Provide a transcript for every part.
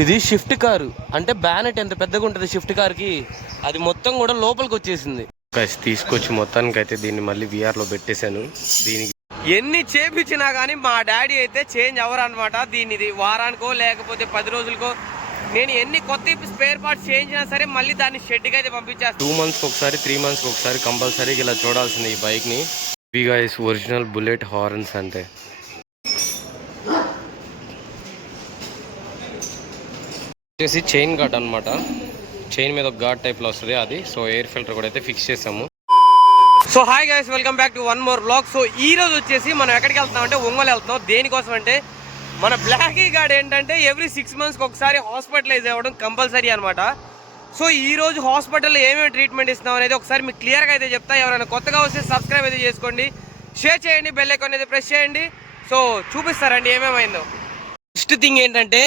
ఇది shift car అంటే bonnet ఎంత పెద్దగా ఉంటుంది షిఫ్ట్ కార్కి, అది మొత్తం కూడా లోపలికి వచ్చేసింది. తీసుకొచ్చి మొత్తానికి అయితే దీన్ని మళ్ళీ విఆర్లో పెట్టేశాను. దీనికి ఎన్ని చేపించినా కానీ మా డాడీ అయితే చేంజ్ అవ్వరు అనమాట. దీన్ని వారానికో లేకపోతే 10 రోజులకో నేను ఎన్ని కొత్త స్పేర్ పార్ట్స్ చేంజ్ అయినా సరే మళ్ళీ దాన్ని షెడ్కి అయితే పంపించేస్తాను. 2 monthsకి ఒకసారి 3 monthsకి ఒకసారి కంపల్సరీ ఇలా చూడాల్సింది ఈ బైక్ని. ఇవి గైస్ ఒరిజినల్ బుల్లెట్ హార్న్స్ అంటే. వచ్చేసి చైన్ గార్డ్ అనమాట. చైన్ మీద ఒక గార్డ్ టైప్లో వస్తుంది అది. సో ఎయిర్ ఫిల్టర్ కూడా అయితే ఫిక్స్ చేసాము. So hi guys, welcome back to one more vlog. So ఈ రోజు వచ్చేసి మనం ఎక్కడికి వెళ్తున్నాం అంటే ఒంగోలు వెళ్తున్నాం. దేనికోసం అంటే మన బ్లాకీ గార్డ్ ఏంటంటే ఎవ్రీ 6 monthsకి ఒకసారి హాస్పిటలైజ్ అవ్వడం కంపల్సరీ అనమాట. సో ఈ రోజు హాస్పిటల్లో ఏమేమి ట్రీట్మెంట్ ఇస్తున్నాం అనేది ఒకసారి మీకు క్లియర్గా అయితే చెప్తా. ఎవరైనా కొత్తగా వస్తే సబ్స్క్రైబ్ అయితే చేసుకోండి, షేర్ చేయండి, బెల్ ఐకాన్ అయితే ప్రెస్ చేయండి. సో చూపిస్తారండి ఏమేమైందో. ఫస్ట్ థింగ్ ఏంటంటే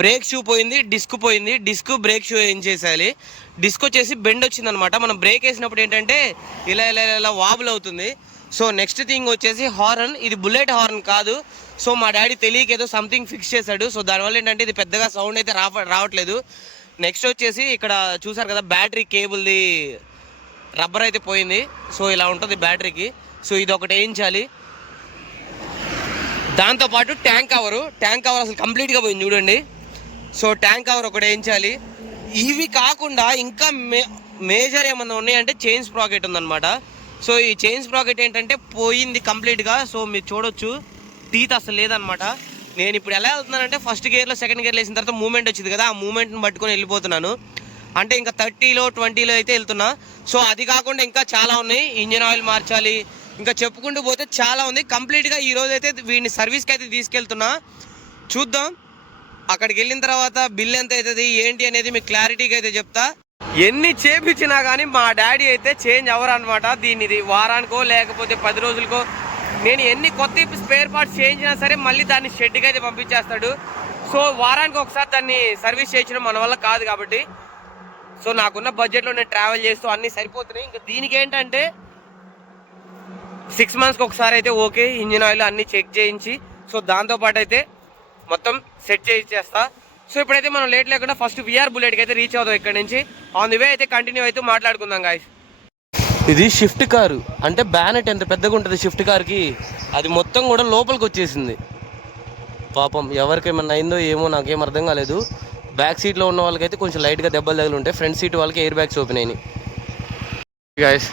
బ్రేక్ షూ పోయింది, డిస్క్ పోయింది. డిస్క్ బ్రేక్ షూ ఏం చేసేయాలి. డిస్క్ వచ్చేసి బెండ్ వచ్చింది అనమాట. మనం బ్రేక్ వేసినప్పుడు ఏంటంటే ఇలా ఇలా ఇలా వాబుల్ అవుతుంది. సో నెక్స్ట్ థింగ్ వచ్చేసి హార్న్. ఇది బుల్లెట్ హార్న్ కాదు. సో మా డాడీ తెలియక ఏదో సంథింగ్ ఫిక్స్ చేశాడు. సో దానివల్ల ఏంటంటే ఇది పెద్దగా సౌండ్ అయితే రావట్లేదు. నెక్స్ట్ వచ్చేసి ఇక్కడ చూసారు కదా బ్యాటరీ కేబుల్ది రబ్బర్ అయితే పోయింది. సో ఇలా ఉంటుంది బ్యాటరీకి. సో ఇది ఒకటి వేయించాలి. దాంతోపాటు ట్యాంక్ కవర్ అసలు కంప్లీట్గా పోయింది చూడండి. సో ట్యాంక్ కవర్ ఒకటి వేయించాలి. ఇవి కాకుండా ఇంకా మేజర్ ఏమన్నా ఉన్నాయంటే చైన్ స్ప్రాకెట్ ఉందన్నమాట. సో ఈ చైన్ స్ప్రాకెట్ ఏంటంటే పోయింది కంప్లీట్గా. సో మీరు చూడొచ్చు టీత్ అసలు లేదనమాట. నేను ఇప్పుడు ఎలా వెళ్తున్నానంటే ఫస్ట్ గేర్లో సెకండ్ గేర్లో వేసిన తర్వాత మూమెంట్ వచ్చింది కదా, ఆ మూమెంట్ని పట్టుకొని వెళ్ళిపోతున్నాను. అంటే ఇంకా 30లో 20లో అయితే వెళ్తున్నా. సో అది కాకుండా ఇంకా చాలా ఉన్నాయి. ఇంజిన్ ఆయిల్ మార్చాలి, ఇంకా చెప్పుకుంటూ పోతే చాలా ఉంది. కంప్లీట్గా ఈరోజు అయితే వీడిని సర్వీస్కి అయితే తీసుకెళ్తున్నా. చూద్దాం అక్కడికి వెళ్ళిన తర్వాత బిల్ ఎంత అవుతుంది ఏంటి అనేది మీకు క్లారిటీగా అయితే చెప్తా. ఎన్ని చేపించినా కానీ మా డాడీ అయితే చేంజ్ అవ్వరు అనమాట. దీన్ని వారానికో లేకపోతే 10 రోజులకో నేను ఎన్ని కొత్త స్పేర్ పార్ట్స్ చేంజ్ అయినా సరే మళ్ళీ దాన్ని షెడ్కి అయితే పంపించేస్తాడు. సో వారానికి ఒకసారి దాన్ని సర్వీస్ చేయించడం మన వల్ల కాదు కాబట్టి సో నాకున్న బడ్జెట్లో నేను ట్రావెల్ చేస్తూ అన్నీ సరిపోతున్నాయి. ఇంకా దీనికి ఏంటంటే 6 monthsకి ఒకసారి అయితే ఓకే ఇంజిన్ ఆయిల్ అన్నీ చెక్ చేయించి సో దాంతోపాటు అయితే మొత్తం సెట్ చేయించేస్తా. సో ఇప్పుడైతే మనం లేట్ లేకుండా ఫస్ట్ విఆర్ బుల్లెట్కి అయితే రీచ్ అవుతాం. ఇక్కడ నుంచి ఆన్ ది వే అయితే కంటిన్యూ అయితే మాట్లాడుకుందాం గాయస్. ఇది షిఫ్ట్ కారు అంటే బ్యానెట్ ఎంత పెద్దగా ఉంటుంది షిఫ్ట్ కార్కి, అది మొత్తం కూడా లోపలికి వచ్చేసింది. పాపం ఎవరికేమన్నా అయిందో ఏమో నాకేం అర్థం కాలేదు. బ్యాక్ సీట్లో ఉన్న వాళ్ళకైతే కొంచెం లైట్గా దెబ్బలు తగిలి ఉంటాయి. ఫ్రంట్ సీట్ వాళ్ళకి ఎయిర్ బ్యాగ్స్ ఓపెన్ అయినాయి గాయస్.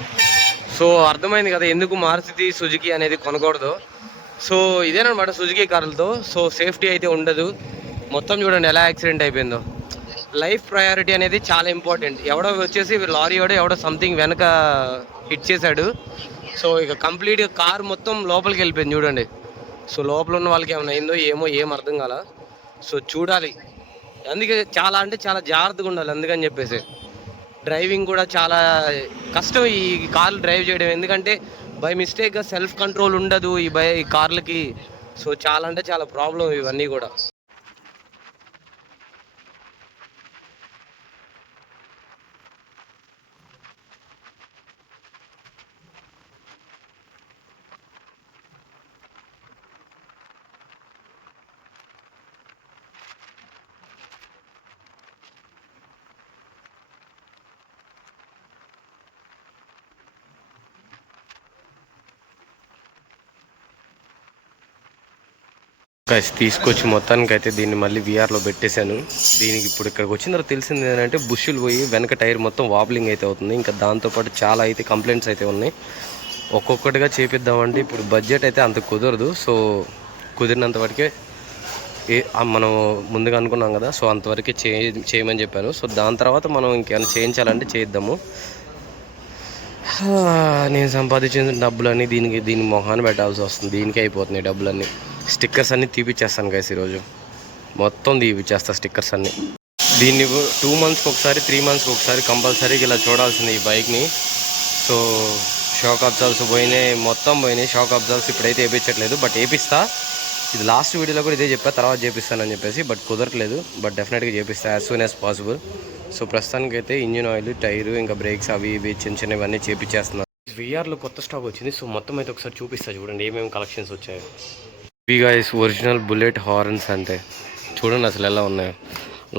సో అర్థమైంది కదా ఎందుకు మారుతి సుజుకి అనేది కొనకూడదు. సో ఇదేనమాట సుజుకి కార్లతో. సో సేఫ్టీ అయితే ఉండదు. మొత్తం చూడండి ఎలా యాక్సిడెంట్ అయిపోయిందో. లైఫ్ ప్రయారిటీ అనేది చాలా ఇంపార్టెంట్. ఎవడో వచ్చేసి లారీ ఎవడో సంథింగ్ వెనక హిట్ చేశాడు. సో ఇక కంప్లీట్గా కార్ మొత్తం లోపలికి వెళ్ళిపోయింది చూడండి. సో లోపల ఉన్న వాళ్ళకి ఏమైనా అయిందో ఏమో ఏం అర్థం కాల. సో చూడాలి, అందుకే చాలా అంటే చాలా జాగ్రత్తగా ఉండాలి. అందుకని చెప్పేసి డ్రైవింగ్ కూడా చాలా కష్టం ఈ కార్లు డ్రైవ్ చేయడం. ఎందుకంటే బై మిస్టేక్గా సెల్ఫ్ కంట్రోల్ ఉండదు ఈ కార్లకి. సో చాలా అంటే చాలా ప్రాబ్లం ఇవన్నీ కూడా. తీసుకొచ్చి మొత్తానికి అయితే దీన్ని మళ్ళీ విఆర్లో పెట్టేశాను. దీనికి ఇప్పుడు ఇక్కడికి వచ్చిన తర్వాత తెలిసింది ఏంటంటే బుష్లు పోయి వెనక టైర్ మొత్తం వాబ్లింగ్ అయితే అవుతుంది. ఇంకా దాంతోపాటు చాలా అయితే కంప్లైంట్స్ అయితే ఉన్నాయి. ఒక్కొక్కటిగా చేపిద్దామంటే ఇప్పుడు బడ్జెట్ అయితే అంత కుదరదు. సో కుదిరినంత వరకే మనం ముందుగా అనుకున్నాం కదా, సో అంతవరకే చేయమని చెప్పాను. సో దాని తర్వాత మనం ఇంకేమైనా చేయించాలంటే చేద్దాము. నేను సంపాదించిన డబ్బులన్నీ దీని మొహాన్ని పెట్టాల్సి వస్తుంది. దీనికి అయిపోతున్నాయి డబ్బులన్నీ. స్టిక్కర్స్ అన్నీ తీపిచ్చేస్తాను గైస్ ఈరోజు. మొత్తం తీపిచ్చేస్తా స్టిక్కర్స్ అన్నీ. దీన్ని 2 monthsకి ఒకసారి 3 monthsకి ఒకసారి కంపల్సరీగా ఇలా చూడాల్సింది ఈ బైక్ని. సో షాక్ అబ్జర్వ్స్ పోయినాయి, మొత్తం పోయినాయి షాక్ అబ్జర్వ్స్. ఇప్పుడైతే వేయించట్లేదు, బట్ వేపిస్తా. ఇది లాస్ట్ వీడియోలో కూడా ఇదే చెప్పా, తర్వాత చేపిస్తానని చెప్పేసి. బట్ కుదరట్లేదు, బట్ డెఫినెట్గా చేపిస్తా as soon as possible. So ప్రస్తుతానికి అయితే ఇంజిన్ ఆయిల్, టైరు, ఇంకా బ్రేక్స్ అవి ఇవి చిన్నవన్నీ చేపించేస్తున్నాను. విఆర్లో కొత్త స్టాక్ వచ్చింది. సో మొత్తం అయితే ఒకసారి చూపిస్తా చూడండి ఏమేమి కలెక్షన్స్ వచ్చాయో. ఇవి గైస్ ఒరిజినల్ బుల్లెట్ హార్న్స్ అంటే చూడండి అసలు ఎలా ఉన్నాయో.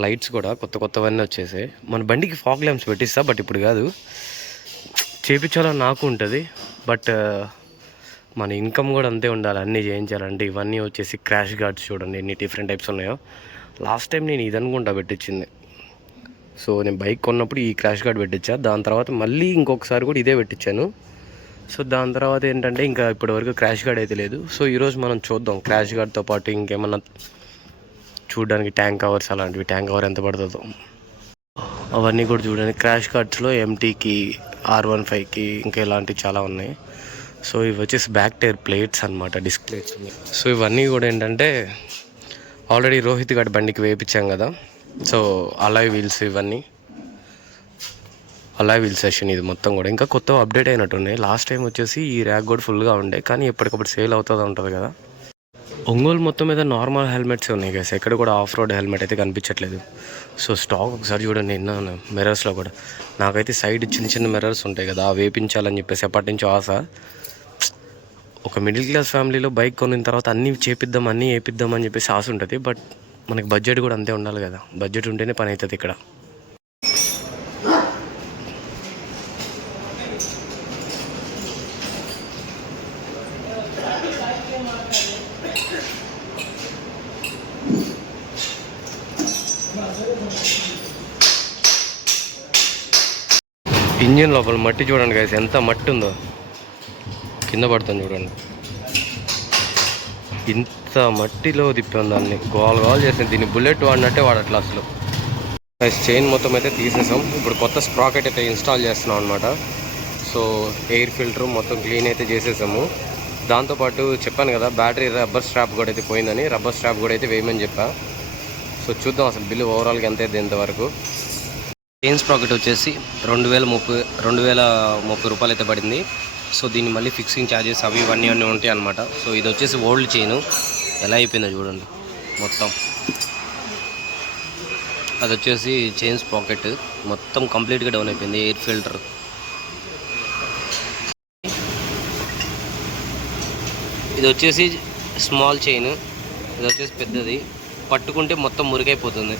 లైట్స్ కూడా కొత్త కొత్తవన్నీ వచ్చేసాయి. మన బండికి ఫాగ్ ల్యాంప్స్ పెట్టిస్తా, బట్ ఇప్పుడు కాదు, చేయించాలని నాకు ఉంటుంది. బట్ మన ఇన్కమ్ కూడా అంతే ఉండాలి, అన్నీ చేయించాలంటే. ఇవన్నీ వచ్చేసి క్రాష్ గార్డ్స్ చూడండి ఎన్ని డిఫరెంట్ టైప్స్ ఉన్నాయో. లాస్ట్ టైం నేను ఇది అనుకుంటా పెట్టించింది. సో నేను బైక్ కొన్నప్పుడు ఈ క్రాష్ గార్డ్ పెట్టించా, దాని తర్వాత మళ్ళీ ఇంకొకసారి కూడా ఇదే పెట్టించాను. సో దాని తర్వాత ఏంటంటే ఇంకా ఇప్పటివరకు క్రాష్ గార్డ్ అయితే లేదు. సో ఈరోజు మనం చూద్దాం క్రాష్ గార్డ్తో పాటు ఇంకేమన్నా చూడడానికి ట్యాంక్ కవర్స్ అలాంటివి. ట్యాంక్ కవర్ ఎంత పడుతుందో అవన్నీ కూడా చూడండి. క్రాష్ గార్డ్స్లో MTకి, R15కి ఇంకా ఇలాంటివి చాలా ఉన్నాయి. సో ఇవి వచ్చేసి బ్యాక్ టైర్ ప్లేట్స్ అనమాట, డిస్క్ ప్లేట్స్. సో ఇవన్నీ కూడా ఏంటంటే ఆల్రెడీ రోహిత్ గారి బండికి వేయించాం కదా. సో అలాయ్ వీల్స్, ఇవన్నీ అలాయ్ వీల్ సెషన్ ఇది మొత్తం కూడా ఇంకా కొత్త అప్డేట్ అయినట్టున్నాయి. లాస్ట్ టైం వచ్చేసి ఈ ర్యాక్ కూడా ఫుల్గా ఉండే, కానీ ఎప్పటికప్పుడు సేల్ అవుతుంది ఉంటుంది కదా. ఒంగోలు మొత్తం మీద నార్మల్ హెల్మెట్స్ ఉన్నాయి కదా, ఎక్కడ కూడా ఆఫ్ రోడ్ హెల్మెట్ అయితే కనిపించట్లేదు. సో స్టాక్ ఒకసారి చూడండి. నిన్న మిర్రర్స్లో కూడా నాకైతే సైడ్ చిన్న చిన్న మిర్రర్స్ ఉంటాయి కదా, వేపించాలని చెప్పేసి ఎప్పటి నుంచో ఆశ. ఒక మిడిల్ క్లాస్ ఫ్యామిలీలో బైక్ కొనిన తర్వాత అన్నీ చేపిద్దాం, అన్నీ వేపిద్దాం అని చెప్పేసి ఆశ ఉంటుంది. బట్ మనకి బడ్జెట్ కూడా అంతే ఉండాలి కదా, బడ్జెట్ ఉంటేనే పని అవుతుంది ఇక్కడ. ఇంజిన్ లోపల మట్టి చూడండి గైస్, ఎంత మట్టి ఉందో, కింద పడుతుంది చూడండి. ఇంత మట్టిలో తిప్పాం దాన్ని, గోల్ చేసింది. దీన్ని బుల్లెట్ వాడినట్టే వాడట్లా అసలు. గైస్ చైన్ మొత్తం అయితే తీసేసాం. ఇప్పుడు కొత్త స్ప్రాకెట్ అయితే ఇన్స్టాల్ చేస్తున్నాం అనమాట. సో ఎయిర్ ఫిల్టర్ మొత్తం క్లీన్ అయితే చేసేసాము. దాంతోపాటు చెప్పాను కదా బ్యాటరీ రబ్బర్ స్ట్రాప్ కూడా అయితే పోయిందని, రబ్బర్ స్ట్రాప్ కూడా అయితే వేయమని చెప్పా. సో చూద్దాం అసలు బిల్లు ఓవరాల్గా ఎంత అయితే ఇంతవరకు. చైన్ స్ప్రాకెట్ వచ్చేసి 2030 రూపాయలు అయితే పడింది. సో దీన్ని మళ్ళీ ఫిక్సింగ్ ఛార్జెస్ అవి ఇవన్నీ ఉంటాయి అనమాట. సో ఇది వచ్చేసి ఓల్డ్ చైన్, ఎలా అయిపోయిందో చూడండి మొత్తం. అది వచ్చేసి చైన్ స్ప్రాకెట్ మొత్తం కంప్లీట్గా డౌన్ అయిపోయింది. ఎయిర్ ఫిల్టర్, ఇది వచ్చేసి స్మాల్ చైన్, ఇది వచ్చేసి పెద్దది. పట్టుకుంటే మొత్తం మురికైపోతుంది.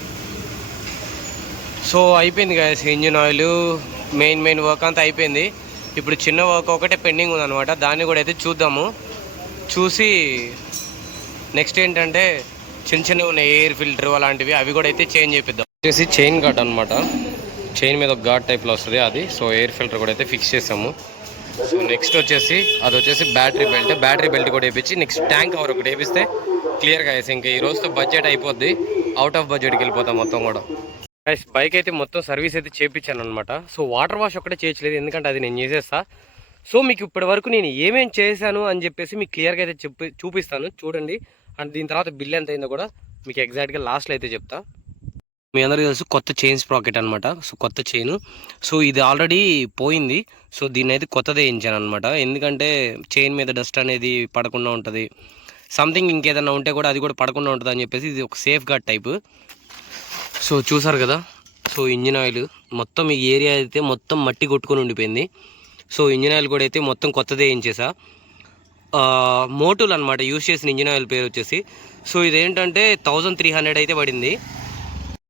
సో అయిపోయింది కదా ఇంజిన్ ఆయిల్, మెయిన్ వర్క్ అంతా అయిపోయింది. ఇప్పుడు చిన్న వర్క్ ఒకటే పెండింగ్ ఉందన్నమాట, దాన్ని కూడా అయితే చూద్దాము. చూసి నెక్స్ట్ ఏంటంటే చిన్నవి ఉన్నాయి ఎయిర్ ఫిల్టర్ అలాంటివి, అవి కూడా అయితే చేంజ్ చేపిద్దాం. వచ్చేసి చైన్ గార్డ్ అనమాట, చైన్ మీద ఒక గార్డ్ టైప్లో వస్తుంది అది. సో ఎయిర్ ఫిల్టర్ కూడా అయితే ఫిక్స్ చేసాము. సో నెక్స్ట్ వచ్చేసి అది వచ్చేసి బ్యాటరీ బెల్ట్ కూడా వేయించి నెక్స్ట్ ట్యాంక్ కవర్ ఒకటి వేపిస్తే క్లియర్గా వేసి ఇంకా ఈ రోజుతో బడ్జెట్ అయిపోద్ది. అవుట్ ఆఫ్ బడ్జెట్కి వెళ్ళిపోతాం మొత్తం కూడా. బైక్ అయితే మొత్తం సర్వీస్ అయితే చేయించాను అనమాట. సో వాటర్ వాష్ ఒక్కటే చేయట్లేదు, ఎందుకంటే అది నేను చేసేస్తా. సో మీకు ఇప్పటి వరకు నేను ఏమేమి చేశాను అని చెప్పేసి మీకు క్లియర్గా అయితే చూపిస్తాను చూడండి. అండ్ దీని తర్వాత బిల్ ఎంత అయిందో కూడా మీకు ఎగ్జాక్ట్గా లాస్ట్లో అయితే చెప్తా. మీ అందరికీ తెలుసు కొత్త చైన్ స్ప్రాకెట్ అనమాట. సో కొత్త చైన్, సో ఇది ఆల్రెడీ పోయింది. సో దీన్ని అయితే కొత్తదే వేయించాను అనమాట, ఎందుకంటే చైన్ మీద డస్ట్ అనేది పడకుండా ఉంటుంది, సంథింగ్ ఇంకేదన్నా ఉంటే కూడా అది కూడా పడకుండా ఉంటుంది అని చెప్పేసి ఇది ఒక సేఫ్ గార్డ్ టైపు. సో చూసారు కదా. సో ఇంజిన్ ఆయిల్ మొత్తం ఈ ఏరియా అయితే మొత్తం మట్టి కొట్టుకొని ఉండిపోయింది. సో ఇంజిన్ ఆయిల్ కూడా అయితే మొత్తం కొత్తదే వేయించేసా. మోటోలు అనమాట యూజ్ చేసిన ఇంజిన్ ఆయిల్ పేరు వచ్చేసి. సో ఇదేంటంటే 1300 అయితే పడింది.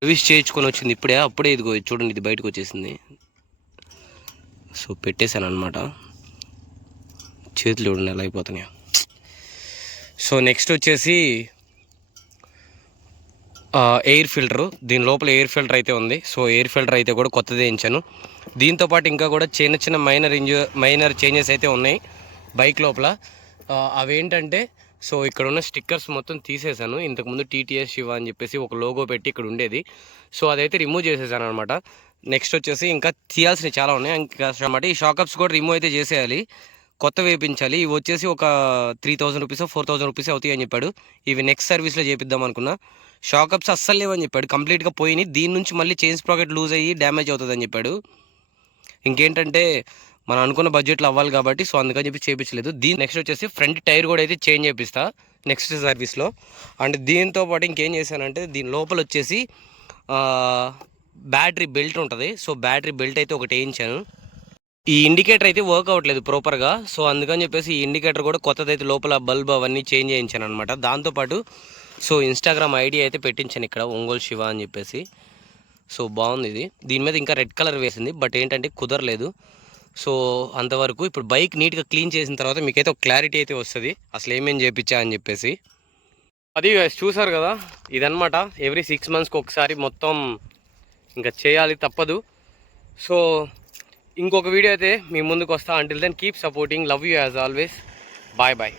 సర్వీస్ చేయించుకొని వచ్చింది అప్పుడే ఇదిగో చూడండి, ఇది బయటకు వచ్చేసింది. సో పెట్టేశాను అనమాట, చేతులు చూడండి ఎలా అయిపోతున్నాయో. సో నెక్స్ట్ వచ్చేసి ఎయిర్ ఫిల్టరు, దీని లోపల ఎయిర్ ఫిల్టర్ అయితే ఉంది. సో ఎయిర్ ఫిల్టర్ అయితే కూడా కొత్తది వేయించాను. దీంతోపాటు ఇంకా కూడా చిన్న మైనర్ చేంజెస్ అయితే ఉన్నాయి బైక్ లోపల. అవేంటంటే సో ఇక్కడ ఉన్న స్టిక్కర్స్ మొత్తం తీసేసాను. ఇంతకుముందు TTS శివ అని చెప్పేసి ఒక లోగో పెట్టి ఇక్కడ ఉండేది. సో అదైతే రిమూవ్ చేసేసాను అనమాట. నెక్స్ట్ వచ్చేసి ఇంకా తీయాల్సినవి చాలా ఉన్నాయి ఇంకా అన్నమాట. ఈ షాకప్స్ కూడా రిమూవ్ అయితే చేసేయాలి, కొత్త వేయించాలి. ఇవి వచ్చేసి ఒక 3000 రూపీస్ 4000 రూపీస్ అవుతాయి అని చెప్పాడు. ఇవి నెక్స్ట్ సర్వీస్లో చేపిద్దాం అనుకున్నా. షాకప్స్ అస్సలు లేవని చెప్పాడు, కంప్లీట్గా పోయినాయి. దీని నుంచి మళ్ళీ చైన్ స్ప్రాకెట్ లూజ్ అయ్యి డ్యామేజ్ అవుతుంది అని చెప్పాడు. ఇంకేంటంటే మనం అనుకున్న బడ్జెట్లో అవ్వాలి కాబట్టి సో అందుకని చెప్పి చేయించలేదు. దీని నెక్స్ట్ వచ్చేసి ఫ్రంట్ టైర్ కూడా అయితే చేంజ్ చేపిస్తా నెక్స్ట్ సర్వీస్లో. అండ్ దీంతో పాటు ఇంకేం చేశానంటే దీని లోపల వచ్చేసి బ్యాటరీ బెల్ట్ ఉంటుంది. సో బ్యాటరీ బెల్ట్ అయితే ఒకటి వేయించాను. ఈ ఇండికేటర్ అయితే వర్క్ అవ్వట్లేదు ప్రాపర్గా. సో అందుకని చెప్పేసి ఈ ఇండికేటర్ కూడా కొత్తదైతే లోపల బల్బ్ అవన్నీ చేంజ్ చేయించాను అనమాట. దాంతోపాటు సో ఇన్స్టాగ్రామ్ ఐడి అయితే పెట్టించాను ఇక్కడ, ఒంగోలు శివ అని చెప్పేసి. సో బాగుంది ఇది. దీని మీద ఇంకా రెడ్ కలర్ వేసింది, బట్ ఏంటంటే కుదరలేదు. సో అంతవరకు ఇప్పుడు బైక్ నీట్గా క్లీన్ చేసిన తర్వాత మీకైతే ఒక క్లారిటీ అయితే వస్తుంది అసలు ఏమేం చేయించా అని చెప్పేసి. అది చూసారు కదా, ఇదనమాట. ఎవ్రీ 6 monthsకి ఒకసారి మొత్తం ఇంకా చేయాలి, తప్పదు. సో ఇంకొక వీడియో అయితే మీ ముందుకు వస్తా. Until then keep supporting, love you as always. Bye bye.